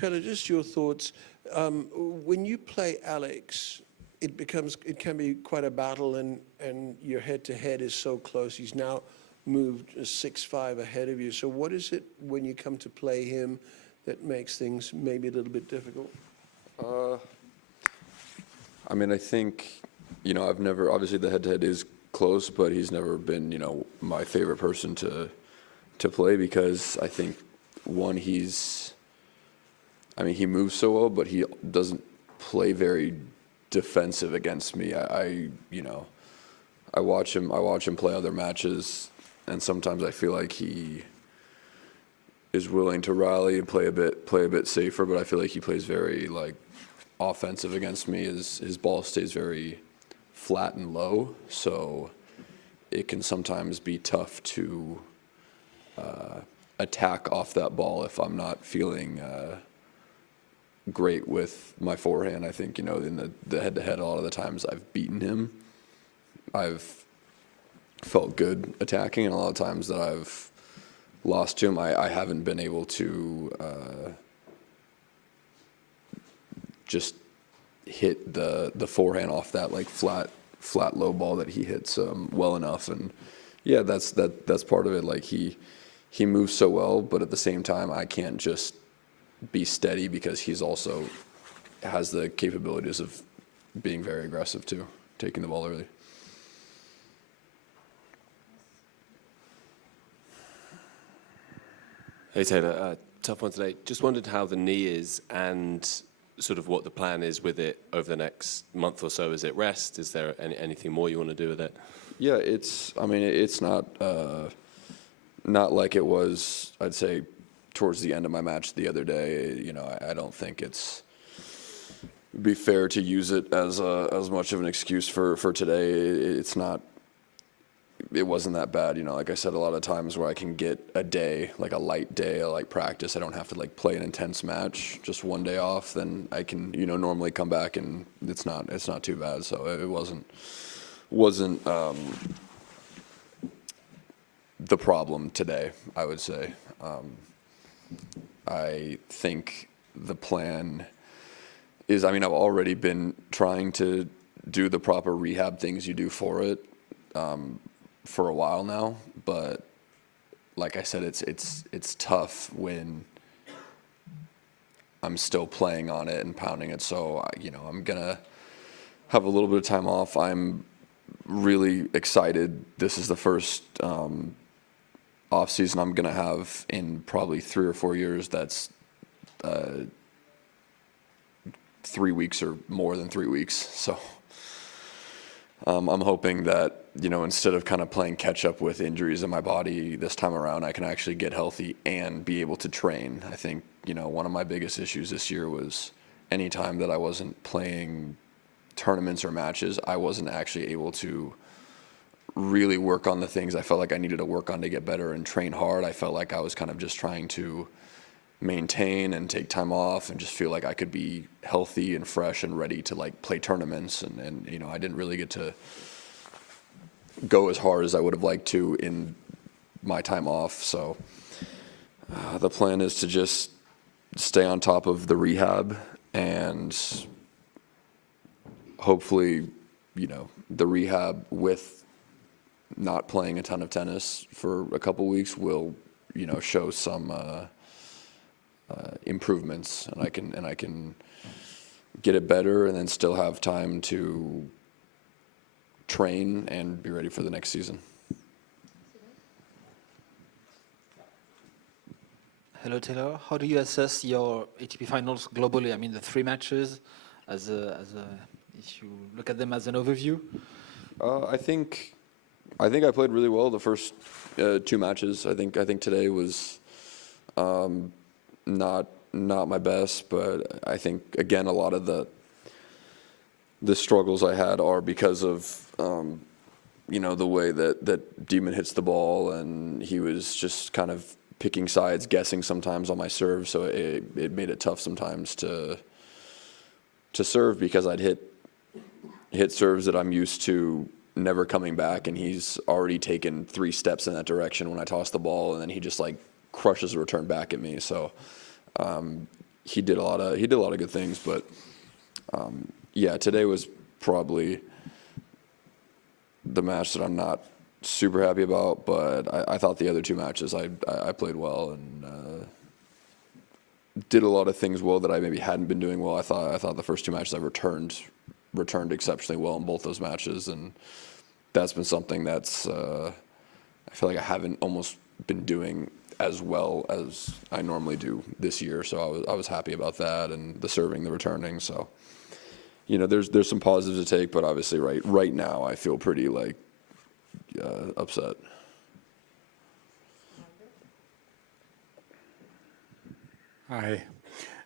Taylor, just your thoughts. When you play Alex, it can be quite a battle, and your head-to-head is so close. He's now moved 6-5 ahead of you. So what is it when you come to play him that makes things maybe a little bit difficult? I mean, I think, I've never, obviously the head-to-head is close, but he's never been, my favorite person to play, because I think, one, he moves so well, but he doesn't play very defensive against me. I watch him play other matches, and sometimes I feel like he is willing to rally and play a bit safer, but I feel like he plays very offensive against me. His ball stays very flat and low, so it can sometimes be tough to attack off that ball if I'm not feeling great with my forehand. I think, in the head-to-head, a lot of the times I've beaten him, I've felt good attacking, and a lot of times that I've lost to him, I haven't been able to just hit the forehand off that flat low ball that he hits well enough. And yeah, that's part of it. He moves so well, but at the same time, I can't just be steady, because he's also has the capabilities of being very aggressive too, taking the ball early. Hey Taylor, tough one today. Just wondered how the knee is and sort of what the plan is with it over the next month or so. Is it rest? Is there anything more you want to do with it? Yeah, it's not like it was, I'd say, towards the end of my match the other day. I don't think it'd be fair to use it as much of an excuse for today. It wasn't that bad. Like I said, a lot of times where I can get a day, like a light day, like practice, I don't have to play an intense match, just one day off, then I can, normally come back, and it's not too bad. So it wasn't the problem today, I would say. I think the plan is, I've already been trying to do the proper rehab things you do for it for a while now, but like I said, it's tough when I'm still playing on it and pounding it. So I'm gonna have a little bit of time off. I'm really excited. This is the first off season I'm gonna have in probably 3 or 4 years. That's 3 weeks or more than 3 weeks. So I'm hoping that, instead of kind of playing catch up with injuries in my body this time around, I can actually get healthy and be able to train. I think, one of my biggest issues this year was any time that I wasn't playing tournaments or matches, I wasn't actually able to really work on the things I felt like I needed to work on to get better and train hard. I felt like I was kind of just trying to maintain and take time off and just feel like I could be healthy and fresh and ready to play tournaments. And I didn't really get to go as hard as I would have liked to in my time off. So the plan is to just stay on top of the rehab, and hopefully, the rehab with not playing a ton of tennis for a couple weeks will, show some improvements, and I can get it better, and then still have time to train and be ready for the next season. Hello Taylor, how do you assess your ATP Finals globally? The 3 matches, if you look at them as an overview. I think I played really well the first 2 matches. I think today was not my best, but I think again a lot of the struggles I had are because of the way that Demon hits the ball, and he was just kind of picking sides, guessing sometimes on my serve, so it made it tough sometimes to serve, because I'd hit serves that I'm used to never coming back, and he's already taken 3 steps in that direction when I toss the ball, and then he just crushes the return back at me. So he did a lot of good things, but yeah, today was probably the match that I'm not super happy about, but I thought the other two matches I played well and did a lot of things well that I maybe hadn't been doing well. I thought the first two matches I returned exceptionally well in both those matches, and that's been something that's I feel like I haven't almost been doing as well as I normally do this year. So I was happy about that, and the serving, the returning. So there's some positives to take, but obviously right now I feel pretty like upset. Hi.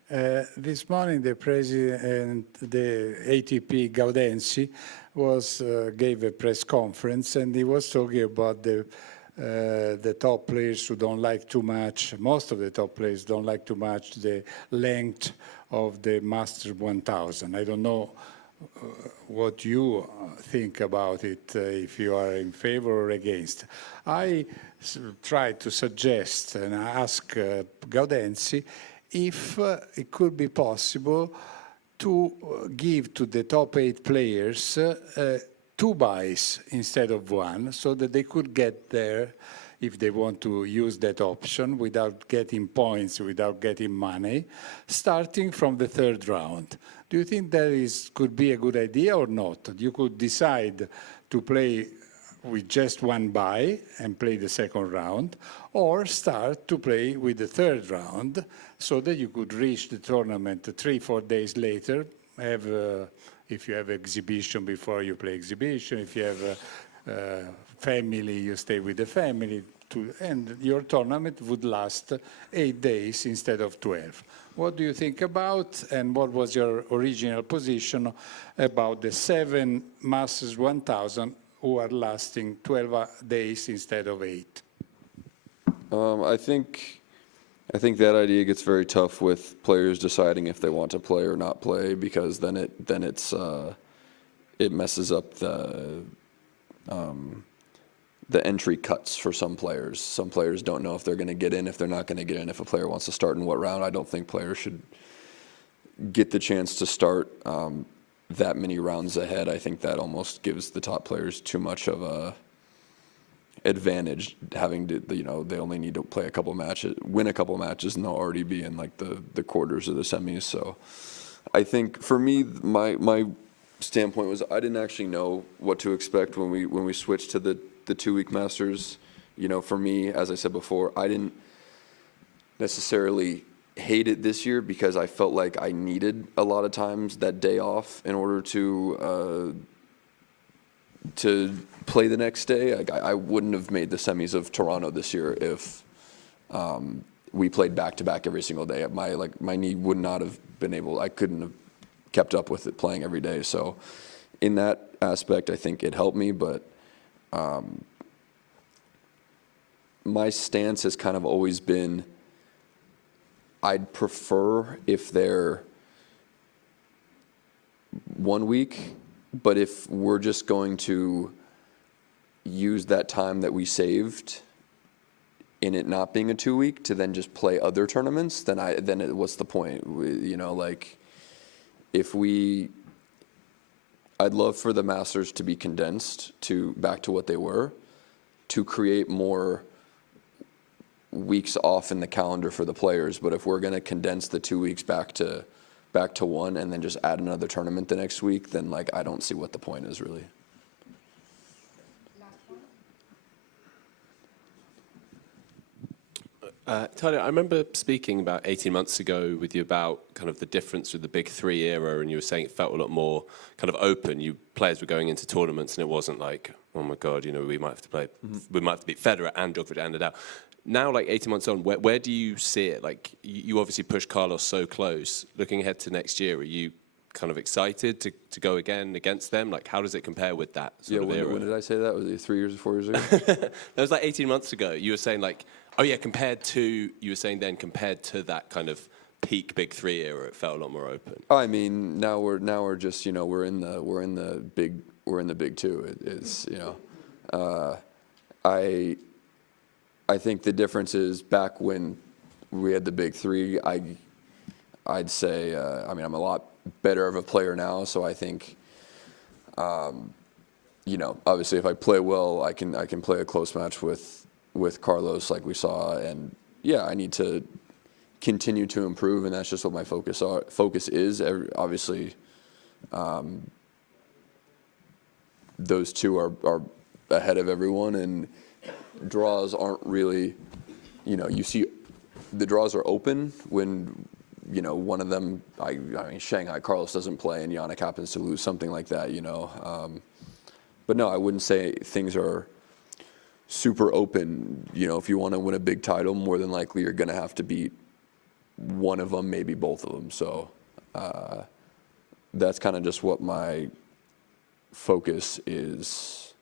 This morning, the president, the ATP Gaudenzi, gave a press conference, and he was talking about the top players who don't like too much. Most of the top players don't like too much the length of the Masters 1000. I don't know what you think about it, if you are in favor or against. I tried to suggest and ask Gaudenzi if it could be possible to give to the top 8 players 2 buys instead of 1, so that they could get there if they want to use that option without getting points, without getting money, starting from the 3rd round. Do you think that could be a good idea or not? You could decide to play with just 1 buy and play the 2nd round, or start to play with the 3rd round so that you could reach the tournament 3-4 days later, if you have exhibition before you play exhibition, if you have family, you stay with the family, and your tournament would last 8 days instead of 12. What do you think about, and what was your original position about the 7 Masters 1000 who are lasting 12 days instead of 8? I think that idea gets very tough with players deciding if they want to play or not play, because then it messes up the entry cuts for some players. Some players don't know if they're going to get in, if they're not going to get in, if a player wants to start in what round. I don't think players should get the chance to start that many rounds ahead. I think that almost gives the top players too much of a advantage, having to, they only need to play a couple matches, win a couple matches, and they'll already be in like the quarters or the semis. So I think for me, my standpoint was I didn't actually know what to expect when we switched to the 2-week Masters. For me, as I said before, I didn't necessarily hate it this year because I felt like I needed a lot of times that day off in order to play the next day. I wouldn't have made the semis of Toronto this year if we played back-to-back every single day. My knee would not have been able, I couldn't have kept up with it playing every day. So in that aspect, I think it helped me, but my stance has kind of always been I'd prefer if they're 1 week, but if we're just going to use that time that we saved in it not being a 2-week to then just play other tournaments, then what's the point? I'd love for the Masters to be condensed back to what they were, to create more weeks off in the calendar for the players. But if we're going to condense the 2 weeks back to 1 and then just add another tournament the next week, then I don't see what the point is really. Tyler, I remember speaking about 18 months ago with you about kind of the difference with the Big Three era, and you were saying it felt a lot more kind of open. Players were going into tournaments, and it wasn't like, oh my God, we might have to play, we might have to beat Federer and Djokovic and Nadal. Now, 18 months on, where do you see it? You obviously pushed Carlos so close. Looking ahead to next year, are you kind of excited to go again against them? How does it compare with that sort of era? When did I say that? Was it 3 years or 4 years ago? That was 18 months ago. You were saying oh yeah, compared to that kind of peak Big Three era, it felt a lot more open. I mean, now we're just we're in the Big Two. It is I think the difference is back when we had the Big Three. I'd say, I mean, I'm a lot better of a player now, so I think, you know, obviously if I play well, I can play a close match with Carlos like we saw, and yeah, I need to continue to improve, and that's just what my focus is. Obviously, those two are ahead of everyone, and draws aren't really, you know, you see the draws are open when, you know, one of them, I mean, Shanghai, Carlos doesn't play and Yannick happens to lose, something like that, you know. But no, I wouldn't say things are super open. You know, if you want to win a big title, more than likely you're going to have to beat one of them, maybe both of them. So that's kind of just what my focus is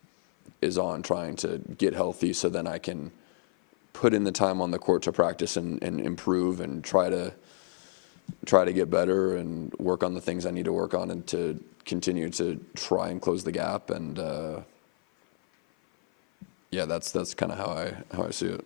on, trying to get healthy so then I can put in the time on the court to practice and improve and try to get better and work on the things I need to work on and to continue to try and close the gap. And yeah, that's kind of how I see it.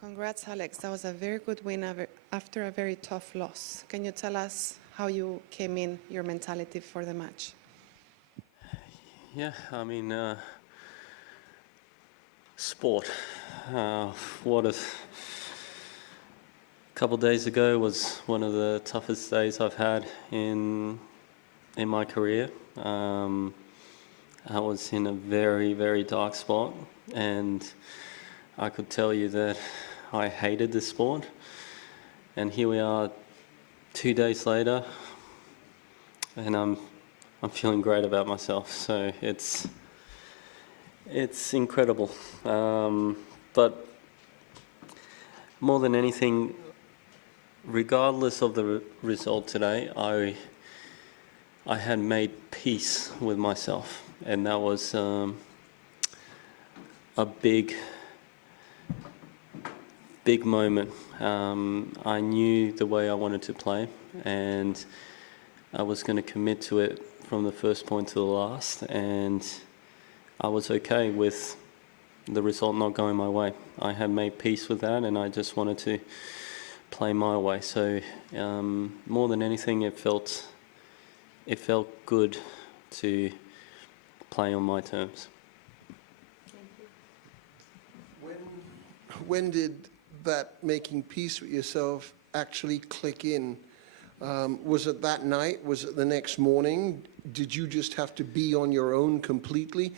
Congrats, Alex. That was a very good win after a very tough loss. Can you tell us how you came in, your mentality for the match? Yeah, I mean, sport. What a couple days ago was one of the toughest days I've had in my career. I was in a very, very dark spot, and I could tell you that I hated this sport. And here we are 2 days later, and I'm feeling great about myself. So it's incredible. But more than anything, regardless of the result today, I had made peace with myself, and that was a big moment. I knew the way I wanted to play, and I was going to commit to it from the first point to the last, and I was okay with the result not going my way. I had made peace with that, and I just wanted to play my way. So more than anything, it felt good to play on my terms. When did that making peace with yourself actually click in? Was it that night? Was it the next morning? Did you just have to be on your own completely?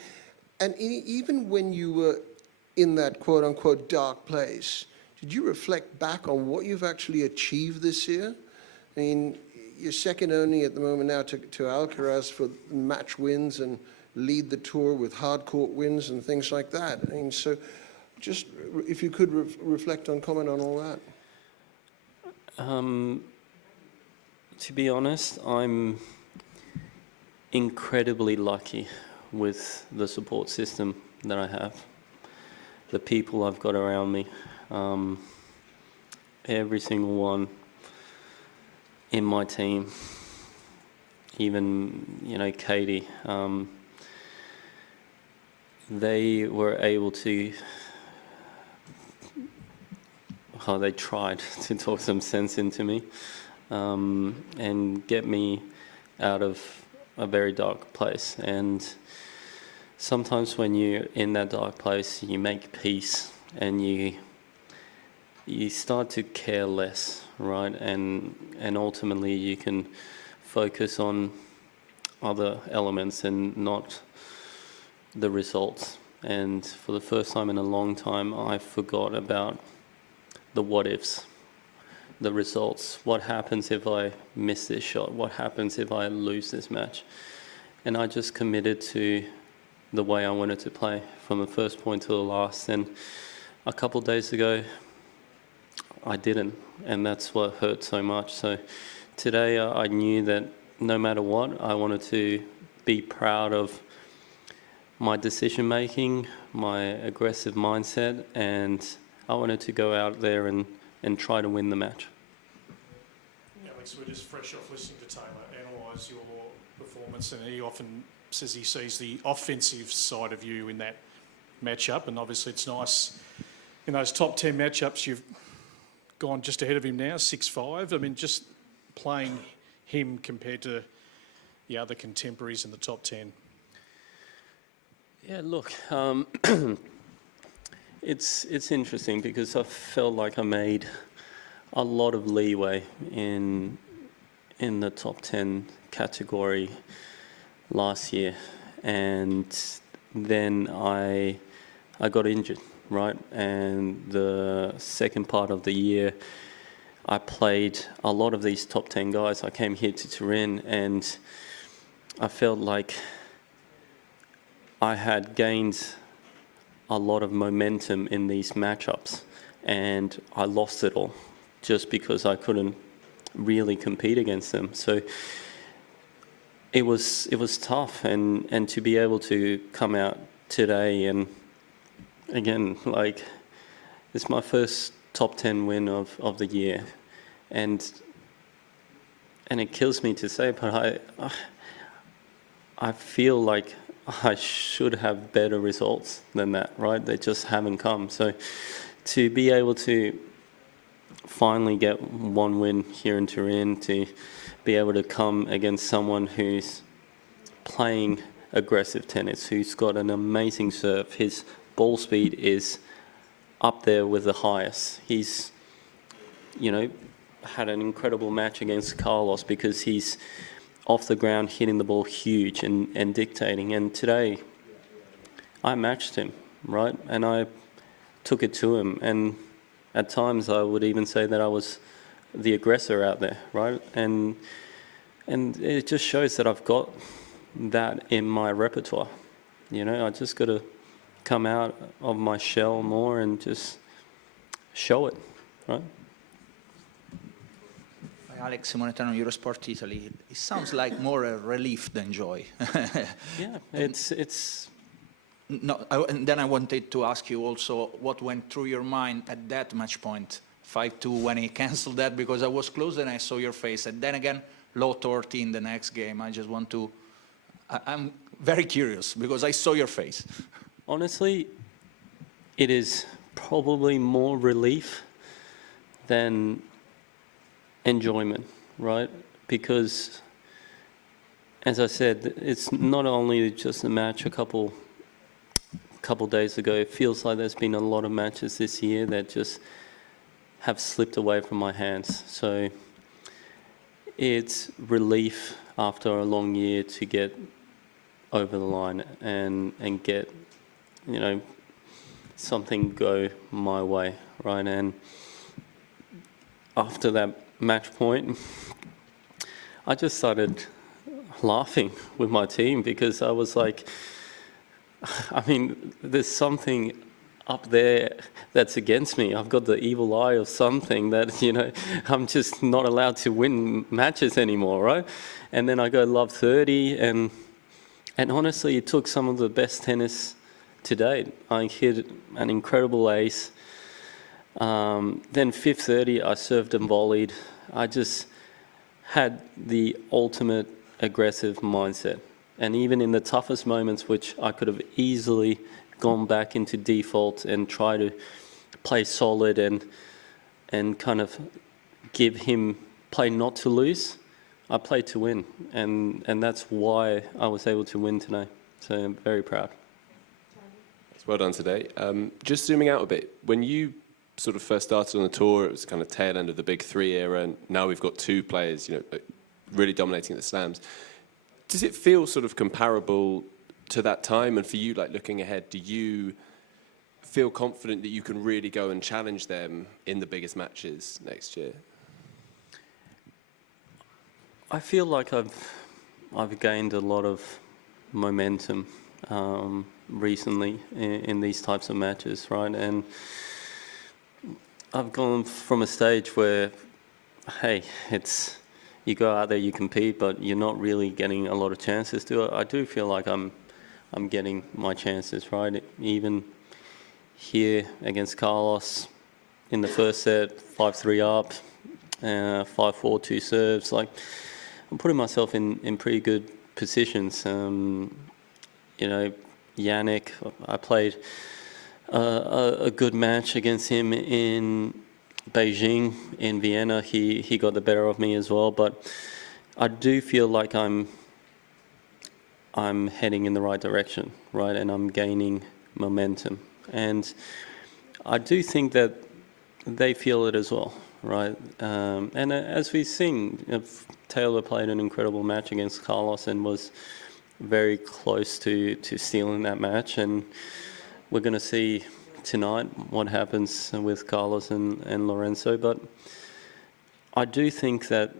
And even when you were in that quote-unquote dark place, did you reflect back on what you've actually achieved this year? I mean, you're second only at the moment now to Alcaraz for match wins and lead the tour with hard court wins and things like that. I mean, so just if you could reflect on, comment on all that. To be honest, I'm incredibly lucky with the support system that I have, the people I've got around me, every single one in my team, even, you know, Katie, they were able to, they tried to talk some sense into me and get me out of a very dark place. And sometimes when you're in that dark place, you make peace and you start to care less, right? And ultimately you can focus on other elements and not the results. And for the first time in a long time, I forgot about the what ifs, the results. What happens if I miss this shot? What happens if I lose this match? And I just committed to the way I wanted to play from the first point to the last. And a couple of days ago, I didn't, and that's what hurt so much. So today I knew that no matter what, I wanted to be proud of my decision making, my aggressive mindset, and I wanted to go out there and try to win the match. Alex, we're just fresh off listening to Taylor analyse your performance confidence, and he often says he sees the offensive side of you in that matchup, and obviously it's nice in those top 10 matchups you've gone just ahead of him now, 6-5. I mean, just playing him compared to the other contemporaries in the top 10. Yeah, look, it's interesting because I felt like I made a lot of leeway in the top 10 category last year, and then I got injured, right? And the second part of the year, I played a lot of these top 10 guys. I came here to Turin, and I felt like I had gained a lot of momentum in these matchups, and I lost it all just because I couldn't really compete against them. So it was tough, and to be able to come out today, and again, like, it's my first top 10 win of the year, and it kills me to say, but I feel like I should have better results than that, right? They just haven't come. So to be able to finally get one win here in Turin, to be able to come against someone who's playing aggressive tennis, who's got an amazing serve. His ball speed is up there with the highest. He's, had an incredible match against Carlos because he's off the ground hitting the ball huge and dictating. And today, I matched him, right? And I took it to him. And at times, I would even say that I was the aggressor out there, right? And it just shows that I've got that in my repertoire. I just got to come out of my shell more and just show it, right? Alex Monetano, Eurosport Italy. It sounds like more a relief than joy. Yeah, it's. No, and then I wanted to ask you also what went through your mind at that match point, 5-2, when he cancelled that, because I was close and I saw your face. And then again, low 30 in the next game. I just want to. I'm very curious because I saw your face. Honestly, it is probably more relief than enjoyment, right? Because, as I said, it's not only just a match a couple days ago. It feels like there's been a lot of matches this year that just have slipped away from my hands. So it's relief after a long year to get over the line and get, something go my way, right? And after that match point, I just started laughing with my team because I was like, there's something up there that's against me. I've got the evil eye of something that, I'm just not allowed to win matches anymore, right? And then I go love 30, and honestly, it took some of the best tennis to date. I hit an incredible ace. Then 5-30, I served and volleyed. I just had the ultimate aggressive mindset. And even in the toughest moments, which I could have easily gone back into default and try to play solid and kind of give him play not to lose, I played to win. And that's why I was able to win tonight. So I'm very proud. Well done today. Just zooming out a bit, when you sort of first started on the tour, it was kind of tail end of the big three era, and now we've got two players, really dominating at the slams. Does it feel sort of comparable to that time? And for you, like looking ahead, do you feel confident that you can really go and challenge them in the biggest matches next year? I feel like I've gained a lot of momentum recently in these types of matches, right? And I've gone from a stage where, hey, you go out there, you compete, but you're not really getting a lot of chances to it. I do feel like I'm getting my chances, right? Even here against Carlos in the first set, 5-3 up, 5-4, 2 serves. Like, I'm putting myself in pretty good positions. You know, Yannick, I played a good match against him in Beijing. In Vienna, he got the better of me as well. But I do feel like I'm heading in the right direction, right? And I'm gaining momentum. And I do think that they feel it as well, right? And as we've seen, Taylor played an incredible match against Carlos and was very close to stealing that match. And we're going to see tonight what happens with Carlos and Lorenzo. But I do think that,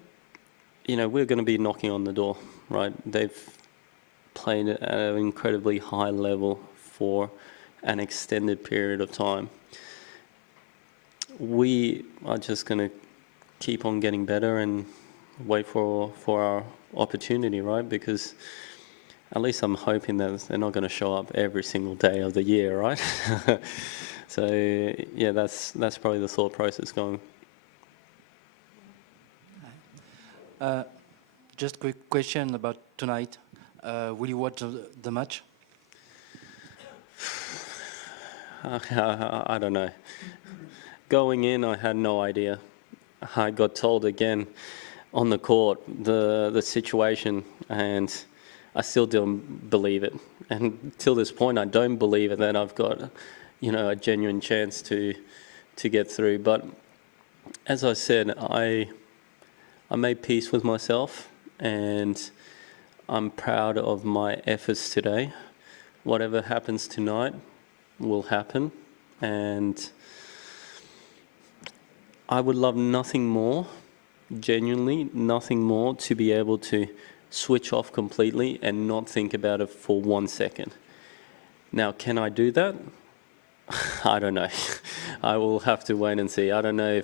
you know, we're going to be knocking on the door, right? They've played at an incredibly high level for an extended period of time. We are just going to keep on getting better and wait for our opportunity, right? Because at least I'm hoping that they're not going to show up every single day of the year, right? So yeah, that's probably the thought process going. Just a quick question about tonight. Will you watch the match? I don't know. Going in, I had no idea. I got told again on the court the situation, and I still don't believe it. And till this point, I don't believe it that I've got, you know, a genuine chance to get through. But as I said, I made peace with myself, and I'm proud of my efforts today. Whatever happens tonight will happen, and I would love nothing more, genuinely nothing more, to be able to switch off completely and not think about it for 1 second. Now, can I do that? I don't know. I will have to wait and see. I don't know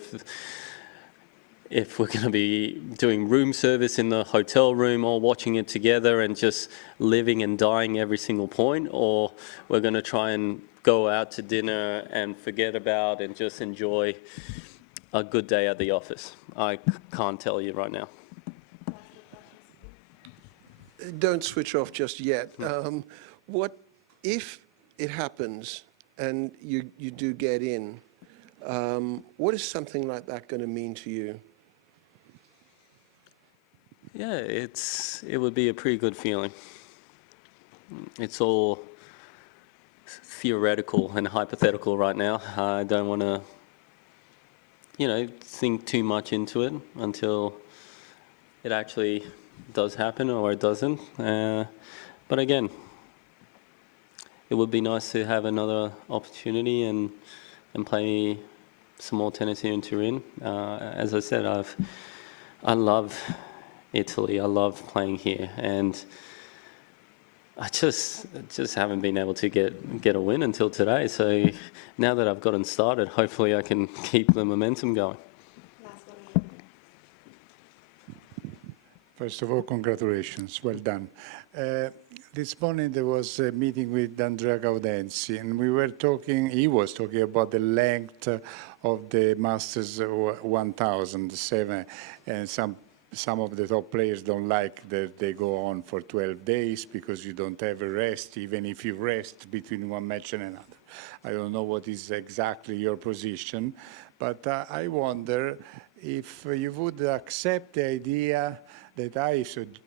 if we're going to be doing room service in the hotel room or watching it together and just living and dying every single point, or we're going to try and go out to dinner and forget about and just enjoy a good day at the office. I can't tell you right now. Don't switch off just yet. What if it happens and you do get in? What is something like that going to mean to you? Yeah, it would be a pretty good feeling. It's all theoretical and hypothetical right now. I don't want to, you know, think too much into it until it actually does happen or it doesn't. But again, it would be nice to have another opportunity and play some more tennis here in Turin. As I said, I love Italy. I love playing here, and I just haven't been able to get a win until today. So now that I've gotten started, hopefully I can keep the momentum going. First of all, congratulations. Well done. This morning there was a meeting with Andrea Gaudenzi, and he was talking about the length of the Masters 1007, and some of the top players don't like that they go on for 12 days because you don't have a rest, even if you rest between one match and another. I don't know what is exactly your position, but I wonder if you would accept the idea that I should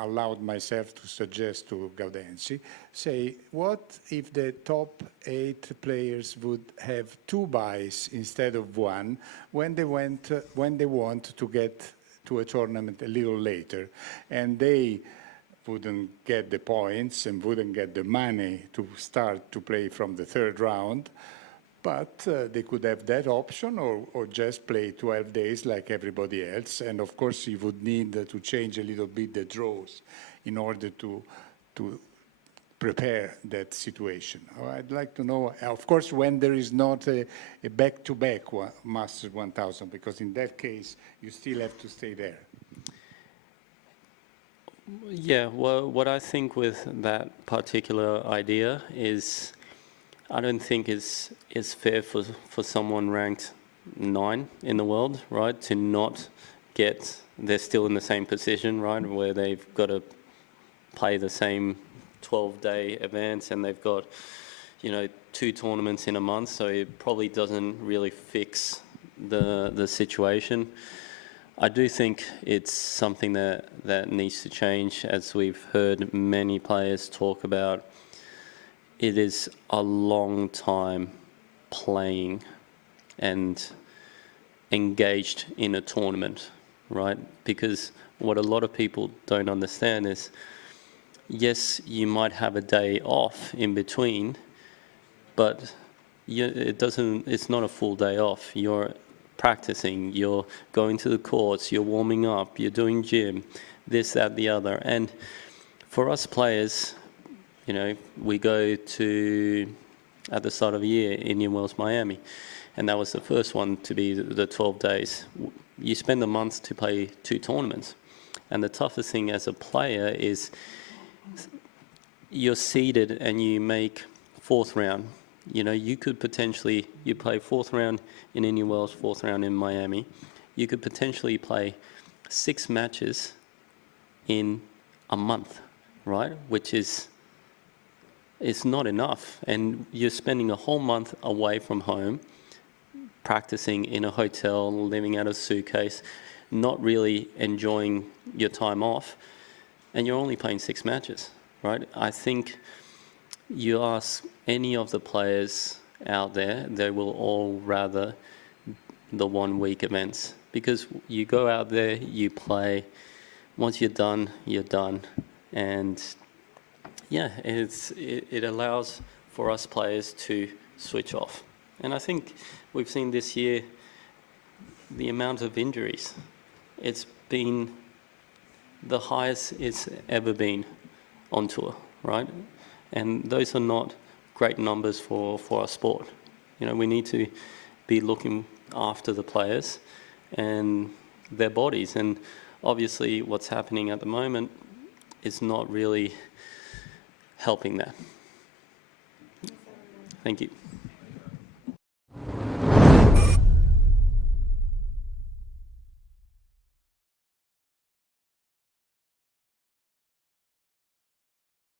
allowed myself to suggest to Gaudenzi, say, what if the top 8 players would have 2 buys instead of 1 when they want to get to a tournament a little later, and they wouldn't get the points and wouldn't get the money to start to play from the 3rd round, but they could have that option or just play 12 days like everybody else. And of course, you would need to change a little bit the draws in order to prepare that situation. I'd like to know, of course, when there is not a back-to-back Masters 1000, because in that case, you still have to stay there. Yeah, well, what I think with that particular idea is I don't think it's fair for someone ranked 9 in the world, right, to not get, they're still in the same position, right, where they've got to play the same 12-day events, and they've got, 2 tournaments in a month, so it probably doesn't really fix the situation. I do think it's something that needs to change, as we've heard many players talk about. It is a long time playing and engaged in a tournament, right? Because what a lot of people don't understand is, yes, you might have a day off in between, but it's not a full day off. You're practicing, you're going to the courts, you're warming up, you're doing gym, this, that, the other. And for us players, we go to, at the start of the year, Indian Wells, Miami, and that was the first one to be the 12 days. You spend a month to play 2 tournaments. And the toughest thing as a player is you're seeded and you make 4th round. You could potentially, you play 4th round in Indian Wells, 4th round in Miami. You could potentially play 6 matches in a month, right? Which is, it's not enough. And you're spending a whole month away from home, practicing in a hotel, living out of a suitcase, not really enjoying your time off, and you're only playing 6 matches, right? I think you ask any of the players out there, they will all rather the 1-week events, because you go out there, you play, once you're done, and yeah, it allows for us players to switch off. And I think we've seen this year the amount of injuries. It's been the highest it's ever been on tour, right? And those are not great numbers for our sport. We need to be looking after the players and their bodies. And obviously what's happening at the moment is not really helping that. Thank you.